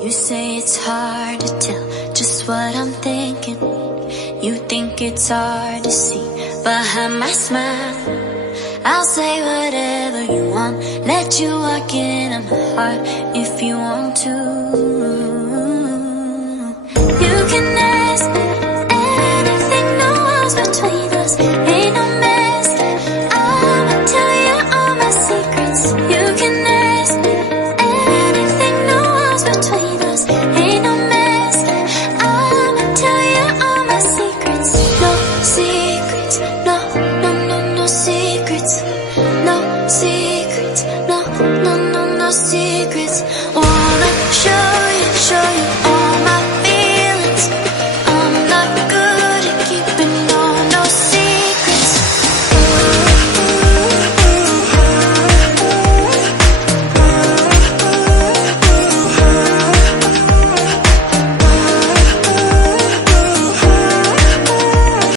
You say it's hard to tell just what I'm thinking. You think it's hard to see behind my smile. I'll say whatever you want, let you walk into my heart if you want to. You can ask me